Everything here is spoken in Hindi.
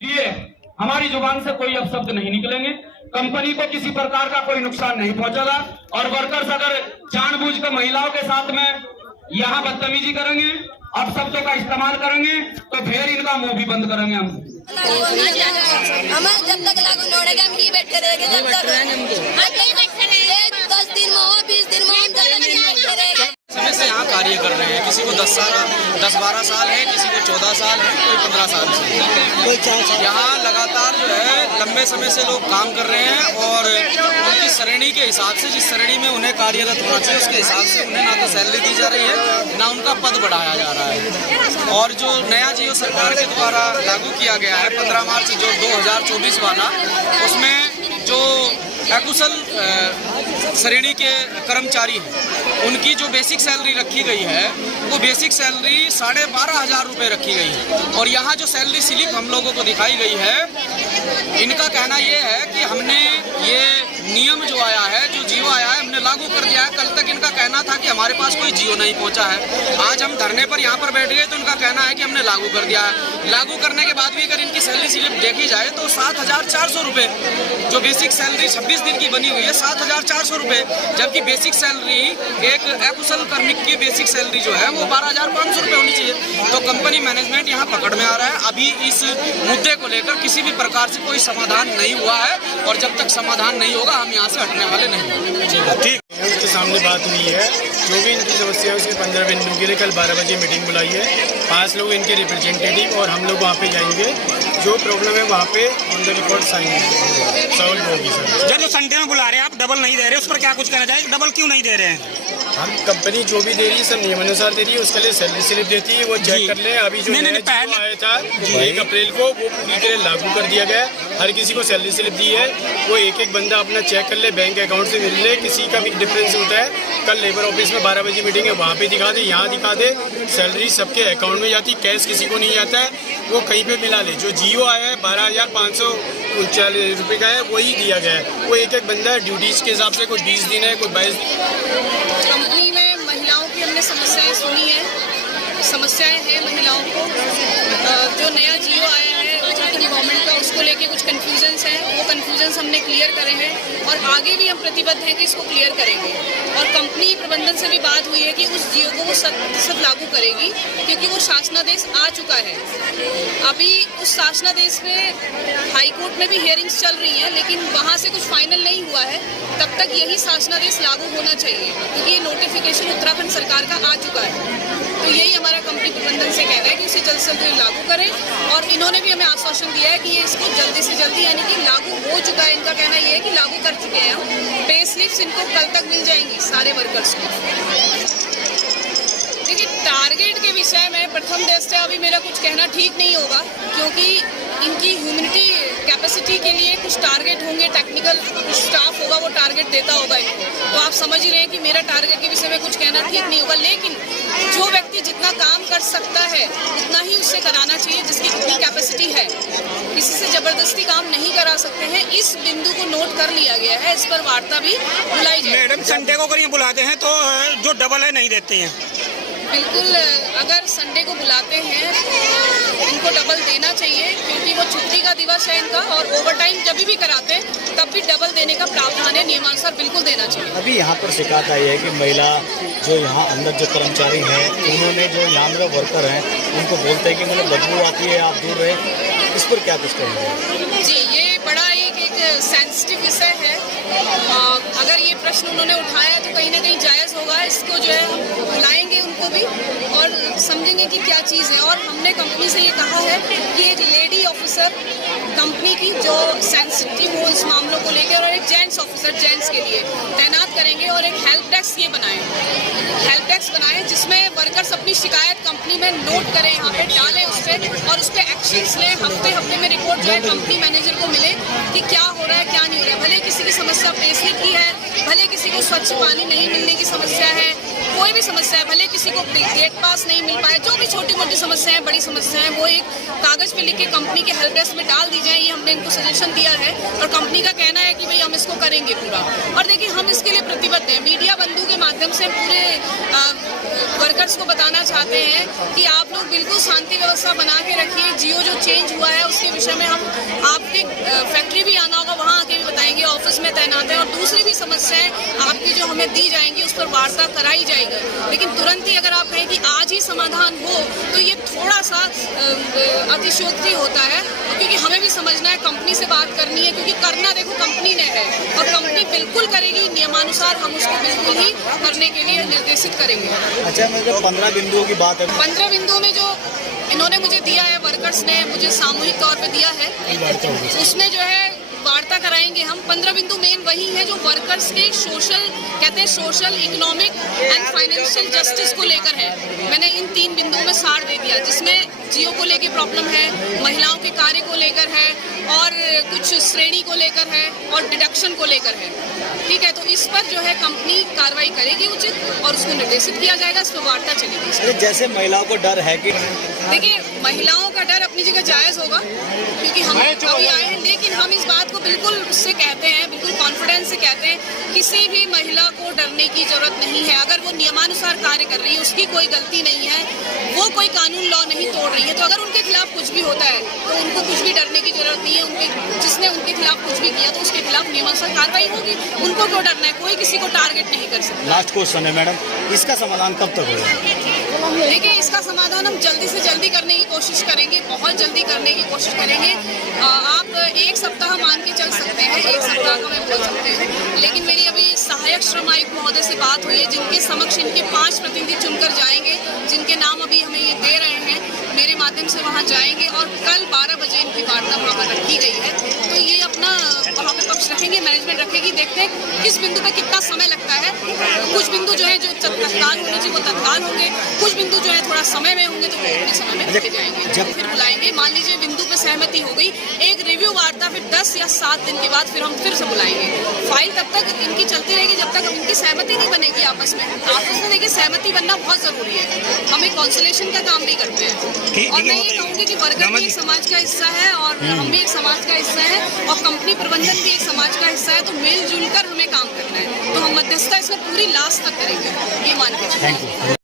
लिए हमारी जुबान से कोई अपशब्द नहीं निकलेंगे। कंपनी को किसी प्रकार का कोई नुकसान नहीं पहुंचेगा और वर्कर्स अगर जानबूझकर महिलाओं के साथ में यहाँ बदतमीजी करेंगे, अपशब्दों का इस्तेमाल करेंगे तो फिर इनका मुंह भी बंद करेंगे हम। हमारे जब तक लागू लौड़ेगा हम ही बैठ करेंगे, जब तक 10 दिन में हो 20 दिन में हम ज्यादा नहीं बैठ करेंगे। समय से यहाँ कार्य कर रहे हैं, किसी को 10-12 साल है, किसी को 14 साल है, कोई 15 साल से। यहाँ लगातार जो है लंबे समय से लोग काम कर रहे हैं और उनकी श्रेणी के हिसाब से, जिस श्रेणी में उन्हें कार्यरत होना चाहिए उसके हिसाब से उन्हें ना तो सैलरी दी जा रही है ना उनका पद बढ़ाया जा रहा है। और जो नया जियो सरकार के द्वारा लागू किया गया है 15 मार्च जो 2024 वाला, उसमें जो अकुशल श्रेणी के कर्मचारी हैं उनकी जो बेसिक सैलरी रखी गई है वो बेसिक सैलरी 12,500 रुपये रखी गई है। और यहाँ जो सैलरी स्लिप हम लोगों को दिखाई गई है, इनका कहना ये है कि हमने ये नियम जो आया है, जो जियो आया है, हमने लागू कर दिया है। कल तक इनका कहना था कि हमारे पास कोई जियो नहीं पहुंचा है। आज हम धरने पर यहाँ पर बैठ गए तो इनका कहना है कि हमने लागू कर दिया है। लागू करने के बाद भी अगर इनकी सैलरी स्लिप देखी जाए तो 7,400 रुपये जो बेसिक सैलरी 26 दिन की बनी हुई है, 7,400 रुपये, जबकि बेसिक सैलरी एक अकुशल कार्मिक की बेसिक सैलरी जो है वो 12,500 रुपये होनी चाहिए। तो कंपनी मैनेजमेंट यहाँ पकड़ में आ रहा है। अभी इस मुद्दे को लेकर किसी भी प्रकार से कोई समाधान नहीं हुआ है और जब तक समाधान नहीं होगा हम यहाँ से हटने वाले नहीं। ठीक, उनके सामने बात हुई है, जो भी इनकी समस्या है उसके 15 बिंदु के लिए कल 12 बजे मीटिंग बुलाई है। 5 लोग इनके रिप्रेजेंटेटिव और हम लोग वहाँ पे जाएंगे। जो प्रॉब्लम है वहाँ पे on the record sign solve होगी। सर जो संडे में बुला रहे हैं आप, डबल नहीं दे रहे, उस पर क्या कुछ कहना चाहिए? डबल क्यों नहीं दे रहे हैं? हम कंपनी जो भी दे रही है सब नियमानुसार दे रही है, उसके लिए सैलरी स्लिप देती है, वो चेक कर ले। अभी जो आया था 1 अप्रैल को वो पूरी तरह लागू कर दिया गया। हर किसी को सैलरी स्लिप दी है, वो एक बंदा अपना चेक कर ले, बैंक अकाउंट से मिल ले। किसी का भी डिफरेंस होता है, कल लेबर ऑफिस में 12 बजे मीटिंग है, वहाँ पे दिखा दे, यहाँ दिखा दे। सैलरी सबके अकाउंट में जाती, कैश किसी को नहीं जाता है, वो कहीं पे मिला ले। जो जियो आया है 12,539 रुपये का है, वही दिया गया है। वो एक बंदा ड्यूटीज के हिसाब से, कोई 20 दिन है, कोई 22 दिन। कंपनी में महिलाओं की हमने समस्याएं सुनी है, समस्याएं हैं महिलाओं को। जो नया जियो आया है उत्तराखंड गवर्नमेंट का, उसको लेके कुछ कन्फ्यूजन्स हैं, वो कन्फ्यूजन्स हमने क्लियर करे हैं और आगे भी हम प्रतिबद्ध हैं कि इसको क्लियर करेंगे। और कंपनी प्रबंधन से भी बात हुई है कि उस जियो को वो 100% लागू करेगी, क्योंकि वो शासनादेश आ चुका है। अभी उस शासनादेश में हाई कोर्ट में भी हियरिंग्स चल रही हैं, लेकिन वहाँ से कुछ फाइनल नहीं हुआ है। तब तक यही शासनादेश लागू होना चाहिए, क्योंकि ये नोटिफिकेशन उत्तराखंड सरकार का आ चुका है। तो यही हमारा कंपनी प्रबंधन से कहना है कि उसे जल्द से जल्द लागू करें। और इन्होंने भी हमें आश्वासन दिया है कि ये इसको जल्दी से जल्दी, यानी कि लागू हो चुका है, इनका कहना ये है कि लागू कर चुके हैं। पे स्लिप्स इनको कल तक मिल जाएंगी सारे वर्कर्स को। देखिए, टारगेट के विषय में प्रथम दृष्टया अभी मेरा कुछ कहना ठीक नहीं होगा, क्योंकि इनकी ह्यूमनिटी कैपेसिटी के लिए कुछ टारगेट होंगे, टेक्निकल स्टाफ होगा वो टारगेट देता होगा इनको। तो आप समझ ही रहे हैं कि मेरा टारगेट के विषय में कुछ कहना ठीक नहीं होगा। लेकिन जो व्यक्ति जितना काम कर सकता है उतना ही उससे कराना चाहिए, जिसकी कितनी कैपेसिटी है। किसी से जबरदस्ती काम नहीं करा सकते हैं। इस बिंदु को नोट कर लिया गया है, इस पर वार्ता भी बुलाई जाए। मैडम, संडे को अगर ये बुलाते हैं तो जो डबल है नहीं देते हैं? बिल्कुल, अगर संडे को बुलाते हैं तो इनको डबल देना चाहिए, क्योंकि वो छुट्टी का दिवस है इनका। और ओवरटाइम जब भी कराते हैं तब भी डबल देने का प्रावधान है, नियमानुसार बिल्कुल देना चाहिए। अभी यहाँ पर शिकायत आई है कि महिला जो यहाँ अंदर जो कर्मचारी हैं, उन्होंने जो यहाँ में वर्कर हैं उनको बोलते हैं कि मतलब बदबू आती है, आप दूर रहे। इस पर क्या कुछ कहेंगे? जी, ये बड़ा एक सेंसिटिव विषय है। अगर ये प्रश्न उन्होंने उठाया तो कहीं ना कहीं जायज़ होगा। इसको जो है हम बुलाएंगे उनको भी और समझेंगे कि क्या चीज़ है। और हमने कंपनी से ये कहा है कि एक लेडी ऑफिसर कंपनी की जो सेंसिटिव हो इस मामलों को लेकर, और एक जेंट्स ऑफिसर जेंट्स के लिए तैनात करेंगे। और एक हेल्प डेस्क ये बनाएं, हेल्प डेस्क बनाएं जिसमें वर्कर्स अपनी शिकायत कंपनी में नोट करें, यहाँ पे डालें उस पर, और उस पर एक्शंस लें। हफ्ते में रिपोर्ट जो है कंपनी मैनेजर को मिले कि क्या हो रहा है क्या नहीं हो रहा है। भले किसी की समस्या पेस्लिप की है, भले किसी को स्वच्छ पानी नहीं मिलने की समस्या है, कोई भी समस्या है, भले किसी को गेट पास नहीं मिल पाए, जो भी छोटी मोटी समस्याएं, बड़ी समस्याएं, वो एक कागज पे लिख के कंपनी के हेल्प डेस्क में डाल दी जाए, ये हमने इनको सजेशन दिया है और कंपनी का कहना है कि भाई हम इसको करेंगे पूरा। और देखिए हम इसके लिए प्रतिबद्ध हैं। मीडिया बंधु के माध्यम से पूरे वर्कर्स को बताना चाहते हैं कि आप लोग बिल्कुल शांति व्यवस्था बना के रखिए। जियो जो चेंज हुआ है उसके विषय में हम आपके फैक्ट्री भी आना होगा, वहाँ आके भी बताएंगे, ऑफिस में तैनात है, और दूसरी भी समस्याएं आपकी जो हमें दी जाएंगी उस पर वार्ता कराई जाएगी। लेकिन तुरंत ही अगर आप कहें कि आज ही समाधान हो तो ये थोड़ा सा अतिशयोक्ति होता है, क्योंकि हमें भी समझना है, कंपनी से बात करनी है, क्योंकि करना देखो कंपनी ने है और कंपनी बिल्कुल करेगी नियमानुसार, हम उसको बिल्कुल ही करने के लिए निर्देशित करेंगे। अच्छा, मतलब 15 बिंदुओं की बात है, 15 बिंदुओं में जो इन्होंने मुझे दिया है, वर्कर्स ने मुझे सामूहिक तौर पे दिया है, उसमें जो है वार्ता कराएंगे हम। 15 बिंदु मेन वही है जो वर्कर्स के सोशल, कहते हैं social, economic and financial justice को लेकर है। मैंने इन 3 बिंदुओं में सार दे दिया, जिसमें जियो को लेकर प्रॉब्लम है, महिलाओं के कार्य को लेकर है, और कुछ श्रेणी को लेकर है, और डिडक्शन को लेकर है। ठीक है, तो इस पर जो है कंपनी कार्रवाई करेगी उचित, और उसको निर्देशित किया जाएगा, इस पर वार्ता चलेगी। जैसे महिलाओं को डर है कि देखिए महिलाओं का डर अपनी जगह जायज़ होगा, क्योंकि हम अभी आए हैं, लेकिन हम इस बात को बिल्कुल से कहते हैं, बिल्कुल कॉन्फिडेंस से कहते हैं, किसी भी महिला को डरने की जरूरत नहीं है। अगर वो नियमानुसार कार्य कर रही है, उसकी कोई गलती नहीं है, वो कोई कानून लॉ नहीं तोड़ रही है, तो अगर उनके खिलाफ कुछ भी होता है तो उनको कुछ भी डरने की जरूरत नहीं है। उनके जिसने उनके खिलाफ कुछ भी किया तो उसके खिलाफ नियमानुसार कार्रवाई होगी, उनको क्यों डरना है? कोई किसी को टारगेट नहीं कर सकता। लास्ट क्वेश्चन है मैडम, इसका समाधान कब तक होगा? देखिए इसका समाधान हम जल्दी से जल्दी करने की कोशिश करेंगे, बहुत जल्दी करने की कोशिश करेंगे। आप 1 सप्ताह मान के चल सकते हैं, 1 सप्ताह का मैं बोल सकते हैं, लेकिन मेरी अभी सहायक श्रम आयुक्त महोदय से बात हुई है, जिनके समक्ष इनके 5 प्रतिनिधि चुनकर जाएंगे, जिनके नाम अभी हमें ये दे रहे हैं, मेरे माध्यम से वहाँ जाएंगे, और कल 12 बजे इनकी वार्ता वहाँ पर रखी गई है। तो ये अपना वहाँ पे पक्ष रखेंगे, मैनेजमेंट रखेगी, देखते हैं किस बिंदु पे कितना समय लगता है। कुछ बिंदु जो है जो तत्काल होने चाहिए वो तत्काल होंगे, कुछ बिंदु जो है थोड़ा समय में होंगे तो वो अपने समय में रखे जाएंगे। फिर बुलाएंगे, मान लीजिए बिंदु पे सहमति हो गई, एक रिव्यू वार्ता फिर 10 या 7 दिन के बाद फिर हम फिर से बुलाएंगे। फाइल तब तक इनकी चलती रहेगी जब तक इनकी सहमति नहीं बनेगी आपस में। आपस में देखिए सहमति बनना बहुत जरूरी है, हम एक कॉन्सुलेशन का काम भी करते हैं। और मैं ये कहूँगी कि वर्कर भी एक समाज का हिस्सा है और हम भी एक समाज का हिस्सा है, और कंपनी प्रबंधन भी एक समाज का हिस्सा है, तो मिलजुल कर हमें काम करना है। तो हम मध्यस्थता इसमें पूरी लास्ट तक करेंगे, ये मान के चलिए।